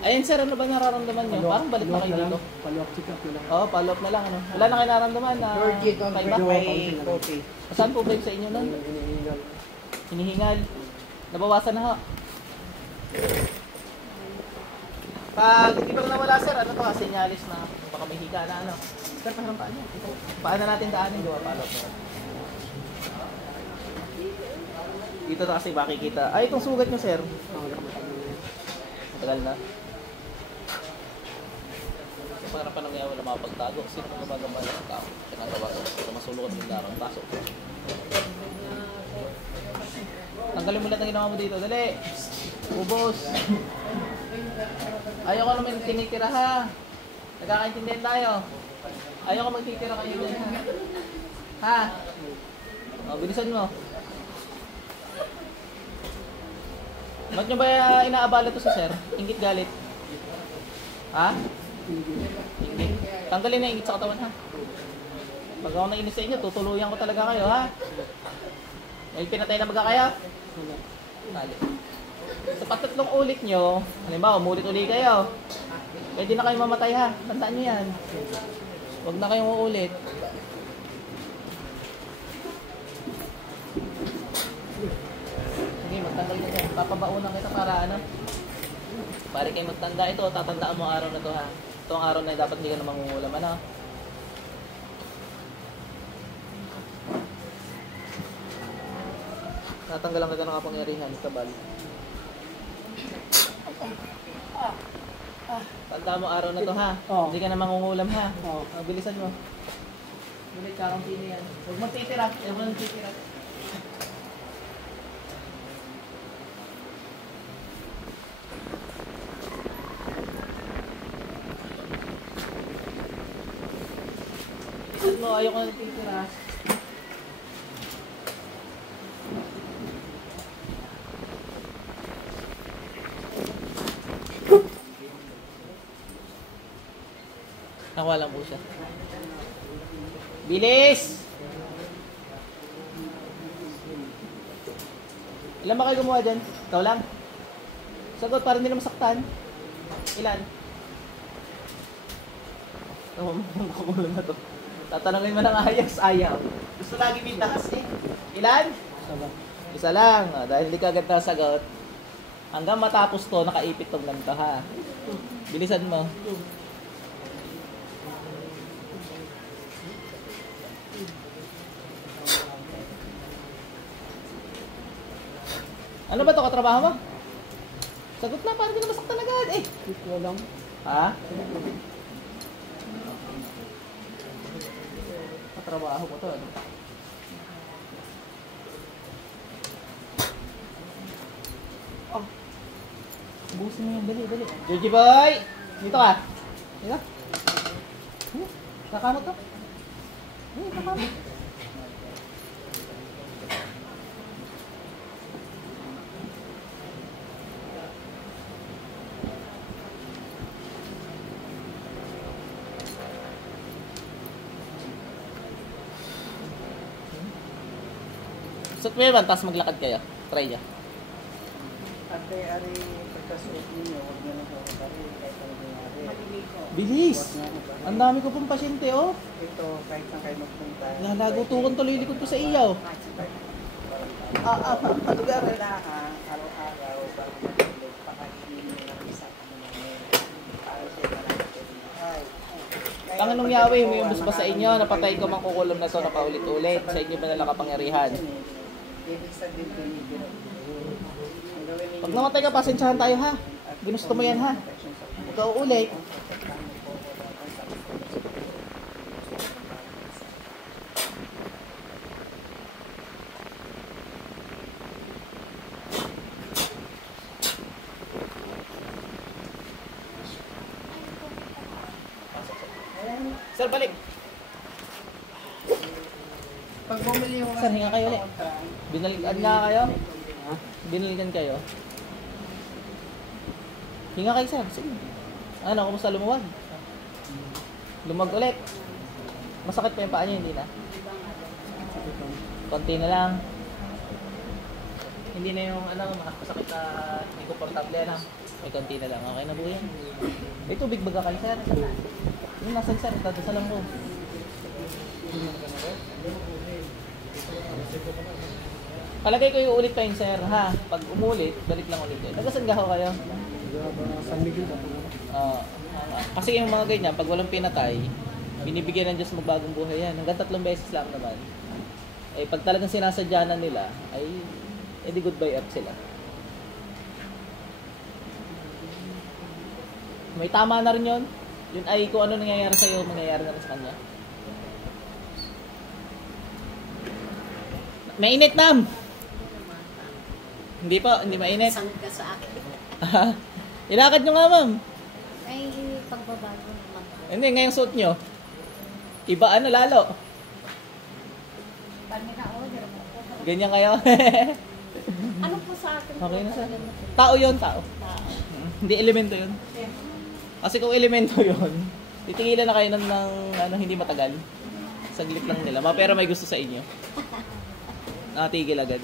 Ayun sir, ano ba nararamdaman niyo? Parang balik na kayo dito. Follow-up check-up na lang. Oo, follow up na lang. Ano? Wala na kayo nararamdaman na kaiba? May 40. Saan po ba yung sa inyo nun? Hinihingal. Hinihingal. Nabawasan na ho. Pag hindi pa nawala sir, ano to ha? Senyalis na baka may higa na ano. Sir, parang paan niyo. Paano natin daanin? Gawa follow up na. Dito na kasi makikita. Ay, itong sugat niyo sir. Matagal na. Para pa nang yawa na mapagtago. Sino na gumagambala sa tao? Pinagawa ko. Ito masulukot yung darang paso. Tanggalin mo lahat ng ginawa mo dito. Dali! Ubos! Ayaw ko naman tinitira ha. Nagkakaintindihan tayo. Ayaw ko magtitira kayo din ha. Ha? O, bilisan mo. Ba't nyo ba inaabala to sa sir? Ingit galit? Ha? Ingit. Tanggalin na ingit sa katawan ha. Pag ako nainis sa inyo, tutuluyan ko talaga kayo ha. May pinatay na baga kaya? Tali. Sa patatlong ulit nyo, halimbawa, umulit-uli kayo. Pwede na kayo mamatay ha. Tandaan nyo yan. Huwag na kayong uulit. Sige, magtanggal nyo dyan. Papabaunan kita para ano? Para kayo magtanda ito, tatandaan mo araw na to ha. Ito ang araw na dapat hindi ka na mangungulam ano. Tatanggalan ka ng kapangyarihan, kabal. Tandaan mo araw na to ha. Hindi ka na mangungulam ha. Bilisan mo. Bulit ka kung sino yan. Huwag mo titira. Huwag mo titira. Bilisan mo, ayaw ko na titira. Nakuha lang po siya. Bilis! Ilan ba kayo gumawa dyan? Ikaw lang? Sagot, para hindi na masaktan. Ilan? Makukulang na to. Tatanungin mo ng ayos, ayaw. Gusto lagi may takas eh. Ilan? Isa lang. Dahil hindi ka agad nasagot. Hanggang matapos to, nakaipit tong ganito ha. Bilisan mo. Ano ba ito? Katrabaho mo? Sagot na, parang hindi na masaktan agad eh. Walang. Ha? Katrabaho ko to. Ano? Oh. Ubusin mo yan. Dali, dali. Georgie boy! Dito ka. Dito. Kakamot to. Kakamot. Suot mo yan, tapos maglakad kayo. Try niya. Ate, ari, pagkasuot ninyo, huwag nyo na po kahit ano nangyari. Bilis! Ang dami ko pong pasyente, oh. Ito, kahit na kayo magpunta. Lalagutukan tuloy likod ko sa iyaw. Lugar na araw-araw, bago matulog, pakainin nyo ng isa ka naman. Para siya malaki ay. Tanganong Yahweh, may umbos ba sa inyo? Napatay ko mangkukulom na to na paulit-ulit. Sa inyo ba na nakapangyarihan? Ibig sabihin binibiro. Pag namatay ka, pasensyahan tayo ha. Ginusto mo yan ha. Huwag ka uulit. Sir, balik. Pag bumili yung Sir, hinga kayo ulit. Binalikan nga kayo? Binalikan kayo? Hinga kayo, sir. Sige. Ano, kumusta lumuwag? Lumag ulit. Masakit pa yung paa niyo, hindi na? Konti na lang. Hindi na yung ano, masakit na hindi komportable na. May konti na lang. Okay na po yan. May tubig baga kayo, sir. Yung nasa sir, tatasalan mo. Palagay ko yung ulit pa yun, sir, ha? Pag umulit, balik lang ulit yun. Nagasan kayo? San Miguel ba? Kasi yung mga ganyan, pag walang pinatay, binibigyan ng Diyos magbagong buhay yan. Hanggang 3 beses lang naman. Eh, pag talagang sinasadya na nila, ay edi goodbye up sila. May tama na rin yun. Yun ay kung ano nangyayari sa'yo, mangyayari na rin sa kanya. Mainit, ma'am! Hindi po, hindi mainit. Sang ka sa akin. Ilakad nyo nga, ma'am. Ay, pagbabago naman po. Hindi, ngayong suot nyo. Ibaan na lalo. Pag naka-order mo po. Ganyan kayo. Ano po sa akin? Okay na, sir. Talaga na po. Tao yun, tao. Tao. Hindi elemento yun. Kasi kung elemento yun, titingilan na kayo ng ano, hindi matagal. Saglit lang nila. Pero may gusto sa inyo. Nakatigil agad.